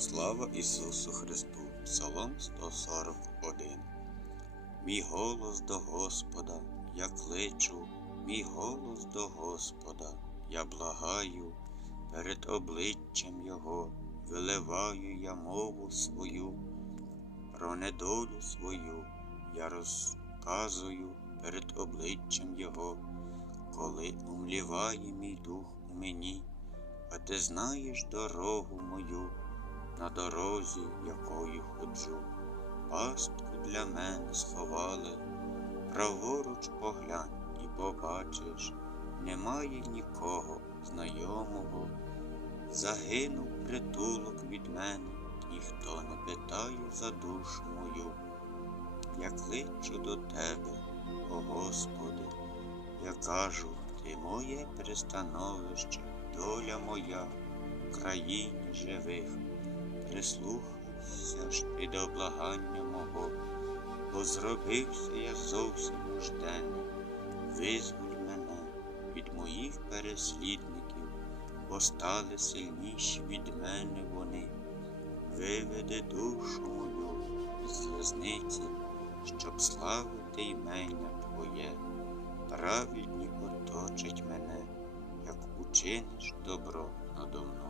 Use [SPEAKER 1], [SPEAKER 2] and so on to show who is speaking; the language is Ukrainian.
[SPEAKER 1] Слава Ісусу Христу! Псалом 141 Мій голос до Господа, я кличу, мій голос до Господа, я благаю, перед обличчям Його виливаю я мову свою, про недолю свою я розказую перед обличчям Його, коли умліває мій дух у мені, а ти знаєш дорогу мою на дорозі, якою ходжу. Пастку для мене сховали, праворуч поглянь і побачиш, немає нікого знайомого. Загинув притулок від мене, ніхто не питає за душу мою. Я кличу до тебе, о Господи, я кажу, ти моє пристановище, доля моя в країні живих. Прислухайся ж ти до благання мого, бо зробився я зовсім нужденний. Визволь мене від моїх переслідників, бо стали сильніші від мене вони. Виведи душу мою з в'язниці, щоб славити імення Твоє. Праведні оточать мене, як учиниш добро надо мною.